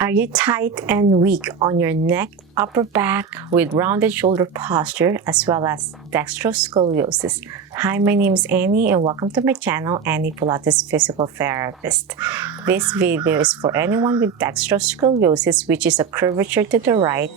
Are you tight and weak on your neck, upper back with rounded shoulder posture as well as dextroscoliosis? Hi, my name is Annie and welcome to my channel, Annie Pilates Physical Therapist. This video is for anyone with dextroscoliosis, which is a curvature to the right,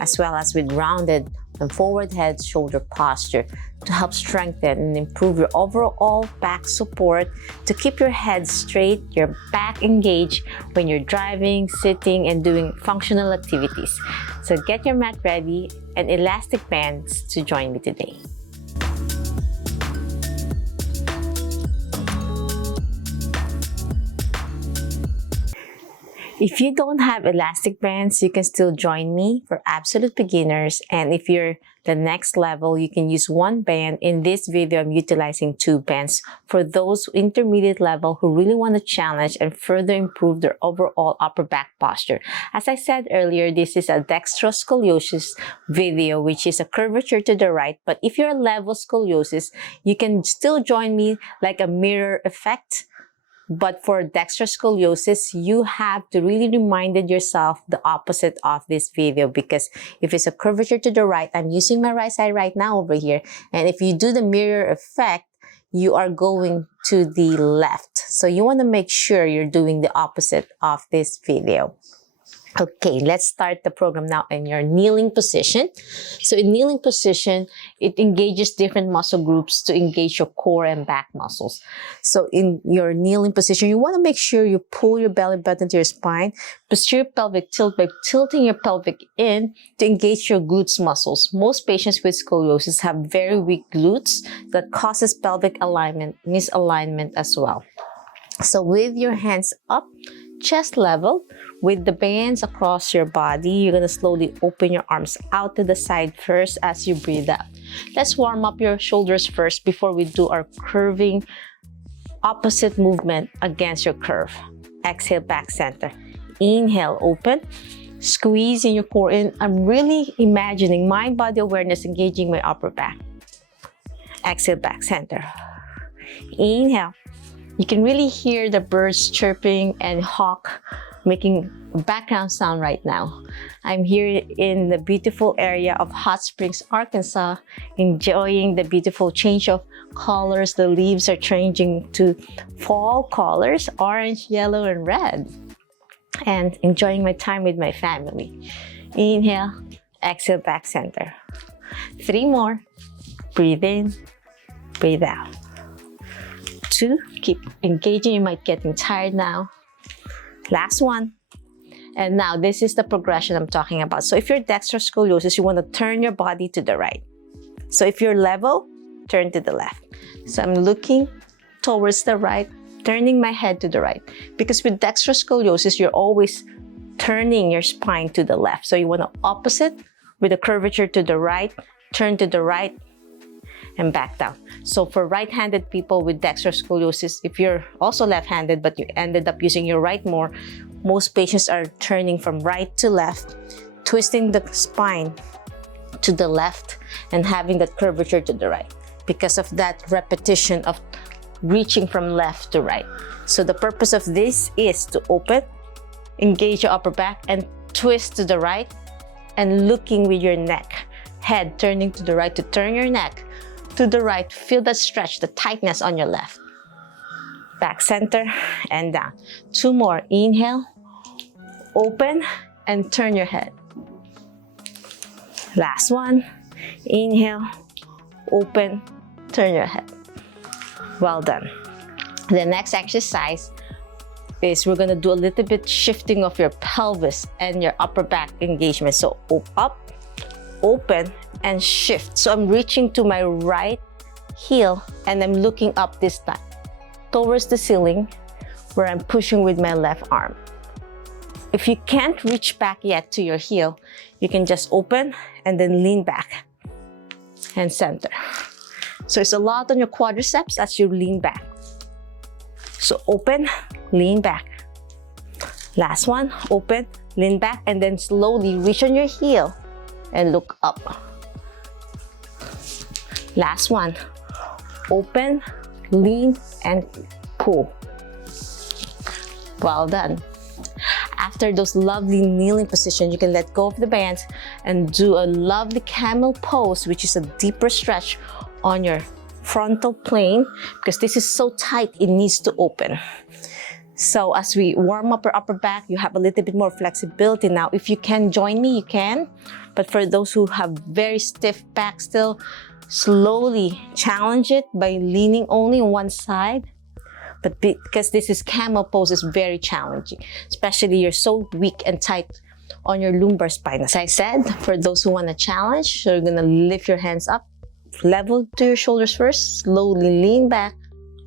as well as with rounded and forward head shoulder posture to help strengthen and improve your overall back support, to keep your head straight, your back engaged when you're driving, sitting, and doing functional activities. So get your mat ready and elastic bands to join me today. If you don't have elastic bands, you can still join me for absolute beginners. And if you're the next level, you can use one band. In this video, I'm utilizing 2 bands for those intermediate level who really want to challenge and further improve their overall upper back posture. As I said earlier, this is a dextroscoliosis video, which is a curvature to the right. But if you're a levoscoliosis, you can still join me like a mirror effect. But for dextroscoliosis, you have to really remind yourself the opposite of this video, because if it's a curvature to the right, I'm using my right side right now over here. And if you do the mirror effect, you are going to the left. So you want to make sure you're doing the opposite of this video. Okay, let's start the program now in your kneeling position. So in kneeling position, it engages different muscle groups to engage your core and back muscles. So in your kneeling position, you want to make sure you pull your belly button to your spine, posterior pelvic tilt by tilting your pelvic in to engage your glutes muscles. Most patients with scoliosis have very weak glutes that causes pelvic alignment, misalignment as well. So with your hands up, chest level, with the bands across your body, you're going to slowly open your arms out to the side first as you breathe out. Let's warm up your shoulders first before we do our curving opposite movement against your curve. Exhale, back center. Inhale, open. Squeezing your core in. I'm really imagining mind body awareness engaging my upper back. Exhale, back center. Inhale. You can really hear the birds chirping and hawk making background sound right now. I'm here in the beautiful area of Hot Springs, Arkansas, enjoying the beautiful change of colors. The leaves are changing to fall colors, orange, yellow, and red. And enjoying my time with my family. Inhale, exhale, back center. 3 more. Breathe in, breathe out. 2, keep engaging. You might be getting tired now. Last one. And now this is the progression I'm talking about. So if you're dextroscoliosis, you want to turn your body to the right. So if you're level, turn to the left. So I'm looking towards the right, turning my head to the right. Because with dextroscoliosis, you're always turning your spine to the left. So you want to opposite with a curvature to the right, turn to the right, and back down. So for right-handed people with dextroscoliosis, if you're also left-handed but you ended up using your right more, most patients are turning from right to left, twisting the spine to the left and having that curvature to the right because of that repetition of reaching from left to right. So the purpose of this is to open, engage your upper back, and twist to the right, and looking with your neck, head turning to the right to turn your neck to the right. Feel that stretch, the tightness on your left. Back center and down. 2 more. Inhale, open, and turn your head. Last one. Inhale, open, turn your head. Well done. The next exercise is we're going to do a little bit shifting of your pelvis and your upper back engagement. So up, open, and shift. So I'm reaching to my right heel and I'm looking up this time towards the ceiling where I'm pushing with my left arm. If you can't reach back yet to your heel, you can just open and then lean back and center. So it's a lot on your quadriceps as you lean back. So open, lean back. Last one, open, lean back, and then slowly reach on your heel and look up. Last one. Open, lean, and pull. Well done. after those lovely kneeling position, you can let go of the bands and do a lovely camel pose, which is a deeper stretch on your frontal plane, because this is so tight, it needs to open. So as we warm up your upper back, you have a little bit more flexibility now. If you can join me, you can. But for those who have very stiff back still, slowly challenge it by leaning only on one side. But because this is camel pose, is very challenging, especially you're so weak and tight on your lumbar spine. As I said, for those who want to challenge, so you're going to lift your hands up, level to your shoulders first, slowly lean back,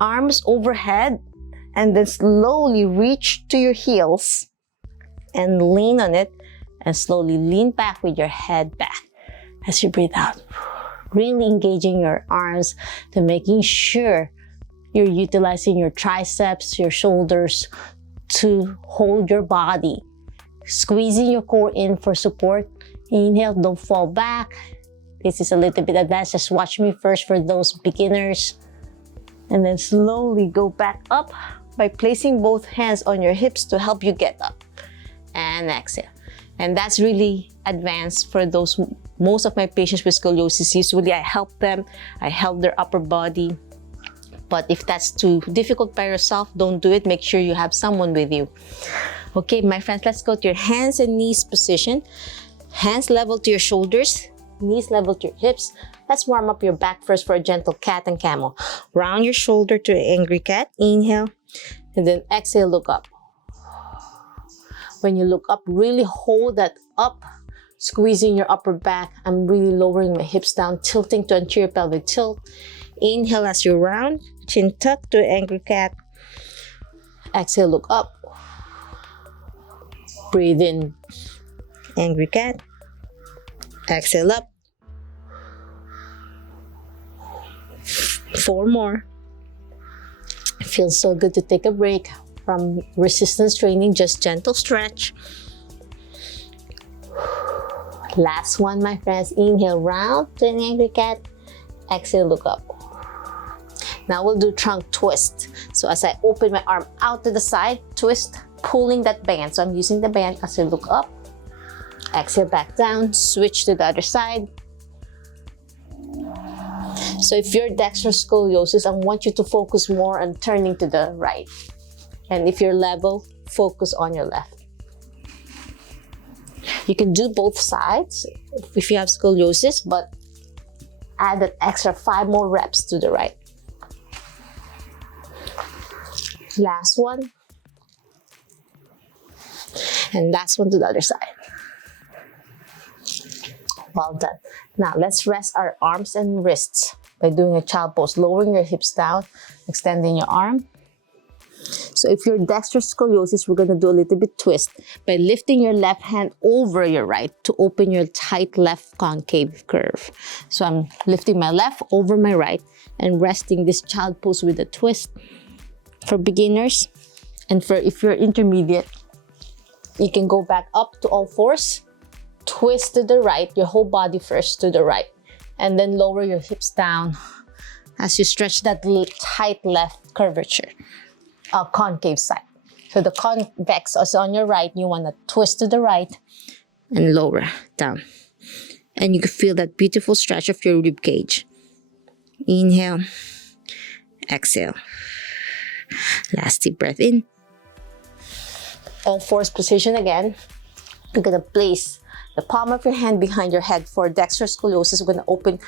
arms overhead, and then slowly reach to your heels and lean on it, and slowly lean back with your head back as you breathe out. Really engaging your arms to making sure you're utilizing your triceps, your shoulders to hold your body. Squeezing your core in for support. Inhale, don't fall back. This is a little bit advanced. Just watch me first for those beginners. And then slowly go back up by placing both hands on your hips to help you get up. And exhale. And that's really advanced for those, most of my patients with scoliosis. Usually I help them, I help their upper body. But if that's too difficult by yourself, don't do it. Make sure you have someone with you. Okay, my friends, let's go to your hands and knees position. Hands level to your shoulders, knees level to your hips. Let's warm up your back first for a gentle cat and camel. Round your shoulder to an angry cat. Inhale. And then exhale, look up. When you look up, really hold that up, squeezing your upper back. I'm really lowering my hips down, tilting to anterior pelvic tilt. Inhale as you round, chin tuck to angry cat. Exhale, look up. Breathe in, angry cat. Exhale up. 4 more. It feels so good to take a break from resistance training, just gentle stretch. Last one, my friends. Inhale, round to an angry cat. Exhale, look up. Now we'll do trunk twist. So as I open my arm out to the side, twist, pulling that band. So I'm using the band as I look up. Exhale, back down, switch to the other side. So if you're dextroscoliosis, I want you to focus more on turning to the right. And if you're level, focus on your left. You can do both sides if you have scoliosis, but add an extra 5 more reps to the right. Last one. And last one to the other side. Well done. Now let's rest our arms and wrists by doing a child pose, lowering your hips down, extending your arm. So if you're dextroscoliosis, we're going to do a little bit twist by lifting your left hand over your right to open your tight left concave curve. So I'm lifting my left over my right and resting this child pose with a twist for beginners. And for if you're intermediate, you can go back up to all fours, twist to the right, your whole body first to the right, and then lower your hips down as you stretch that tight left curvature, concave side. So the convex is on your right, you want to twist to the right and lower down. And you can feel that beautiful stretch of your rib cage. Inhale, exhale. Last deep breath in. All fours position again. You're going to place the palm of your hand behind your head. For dextroscoliosis, we're going to open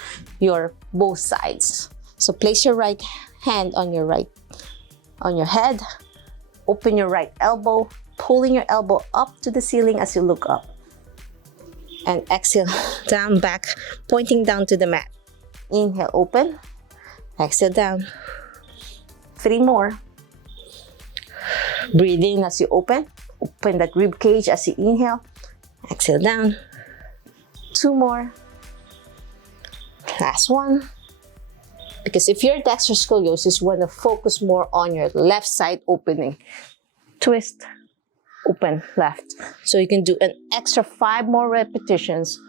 your both sides. So place your right hand on your head. Open your right elbow, pulling your elbow up to the ceiling as you look up. And exhale, down, back, pointing down to the mat. Inhale, open. Exhale, down. 3 more. Breathe in as you open. Open that rib cage as you inhale. Exhale, down. 2 more. Last one. Because if you're dextroscoliosis, you want to focus more on your left side opening. Twist, open, left. So you can do an extra 5 more repetitions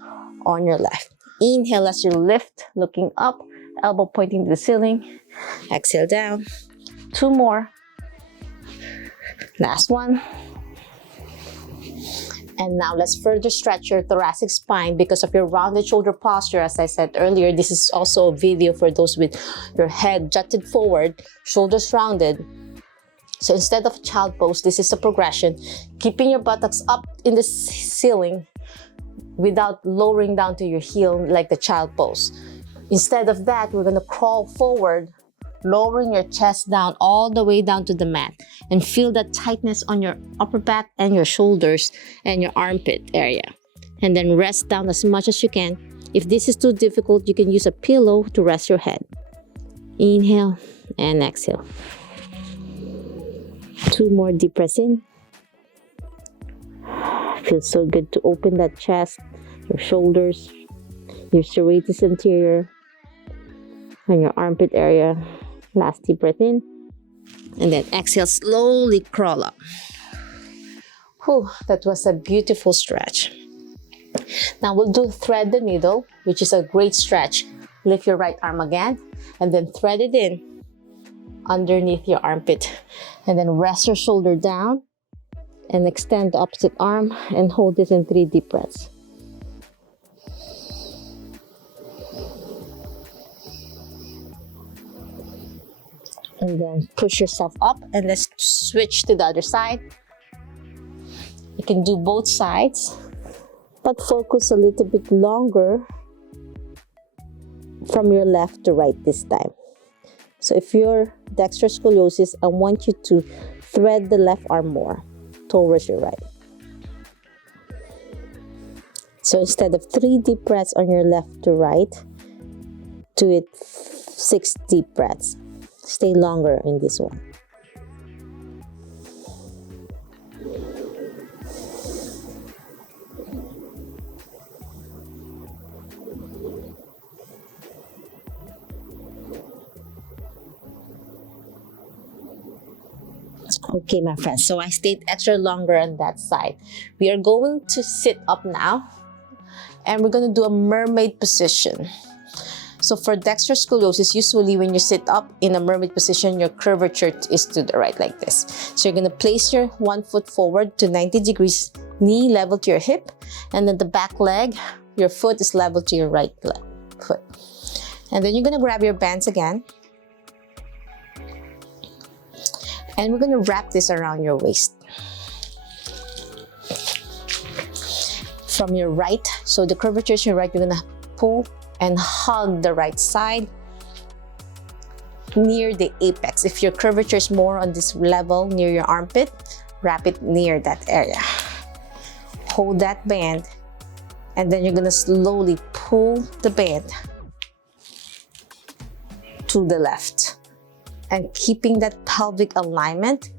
on your left. Inhale as you lift, looking up, elbow pointing to the ceiling. Exhale, down. 2 more. Last one. And now let's further stretch your thoracic spine because of your rounded shoulder posture. As I said earlier, this is also a video for those with your head jutted forward, shoulders rounded. So instead of child pose, this is a progression, keeping your buttocks up in the ceiling without lowering down to your heel like the child pose. Instead of that, we're going to crawl forward, lowering your chest down all the way down to the mat, and feel that tightness on your upper back and your shoulders and your armpit area. And then rest down as much as you can. If this is too difficult, you can use a pillow to rest your head. Inhale and exhale. 2 more deep breaths in. Feels so good to open that chest, your shoulders, your serratus anterior, and your armpit area. Last deep breath in. And then exhale, slowly crawl up. Whew, that was a beautiful stretch. Now we'll do thread the needle, which is a great stretch. Lift your right arm again, and then thread it in underneath your armpit. And then rest your shoulder down and extend the opposite arm and hold this in 3 deep breaths. And then push yourself up, and let's switch to the other side. You can do both sides, but focus a little bit longer from your left to right this time. So if you're dextroscoliosis, I want you to thread the left arm more towards your right. So instead of 3 deep breaths on your left to right, do it 6 deep breaths. Stay longer in this one. Okay, my friends, so I stayed extra longer on that side. We are going to sit up now, and we're going to do a mermaid position. So for dextroscoliosis, usually when you sit up in a mermaid position, your curvature is to the right like this. So you're going to place your 1 foot forward to 90 degrees, knee level to your hip, and then the back leg, your foot is level to your right foot. And then you're going to grab your bands again. And we're going to wrap this around your waist. From your right, so the curvature is your right, you're going to pull and hug the right side near the apex. If your curvature is more on this level near your armpit, wrap it near that area. Hold that band, and then you're going to slowly pull the band to the left, and keeping that pelvic alignment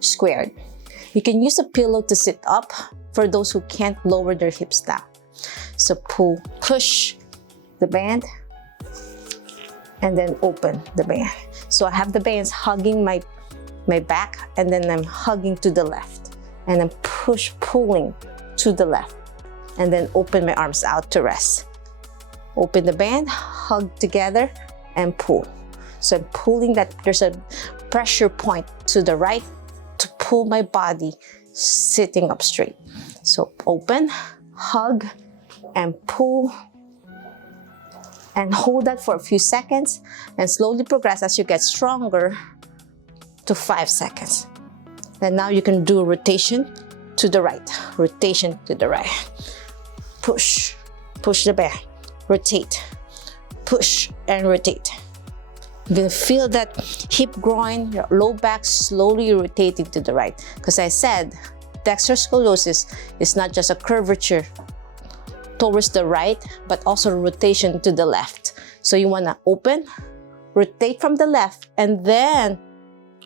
squared. You can use a pillow to sit up for those who can't lower their hips down. So pull, push the band, and then open the band. So I have the bands hugging my back, and then I'm hugging to the left, and then pulling to the left, and then open my arms out to rest. Open the band, hug together, and pull. So I'm pulling that, there's a pressure point to the right to pull my body sitting up straight. So open, hug, and pull, and hold that for a few seconds, and slowly progress as you get stronger to 5 seconds. And now you can do a rotation to the right, rotation to the right. Push, push the band, rotate, push and rotate. You're gonna feel that hip, groin, your low back slowly rotating to the right. Because I said, dextroscoliosis is not just a curvature towards the right, but also a rotation to the left. So you wanna open, rotate from the left, and then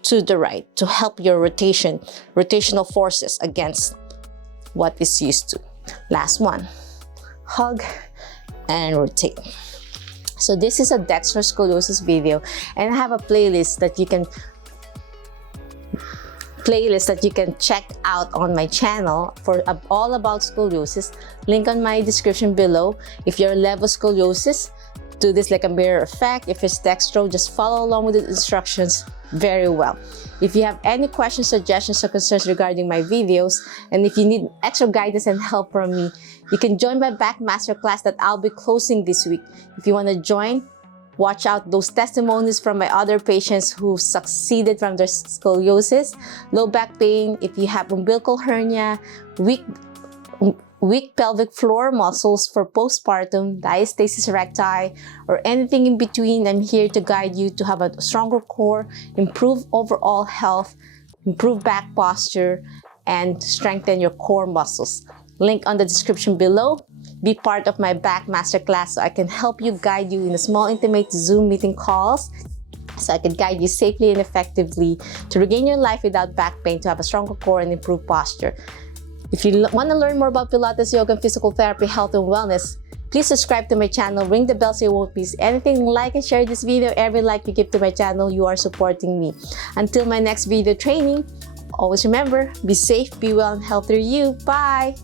to the right to help your rotational forces against what is used to. Last one, hug and rotate. So this is a dextroscoliosis video, and I have a playlist that you can check out on my channel for all about scoliosis. Link on my description below. If you're Levoscoliosis, do this like a mirror effect. If it's dextro, just follow along with the instructions. very well. If you have any questions, suggestions, or concerns regarding my videos, and if you need extra guidance and help from me, you can join my back masterclass that I'll be closing this week. If you want to join, watch out those testimonies from my other patients who succeeded from their scoliosis, low back pain, if you have umbilical hernia, weak pelvic floor muscles for postpartum, diastasis recti, or anything in between. I'm here to guide you to have a stronger core, improve overall health, improve back posture, and strengthen your core muscles. Link on the description below. Be part of my back masterclass so I can help you, guide you in a small intimate Zoom meeting calls, so I can guide you safely and effectively to regain your life without back pain, to have a stronger core and improve posture. If you want to learn more about Pilates, yoga, and physical therapy, health, and wellness, please subscribe to my channel, ring the bell so you won't miss anything, like and share this video. Every like you give to my channel, you are supporting me. Until my next video training, always remember, be safe, be well, and healthy you. Bye!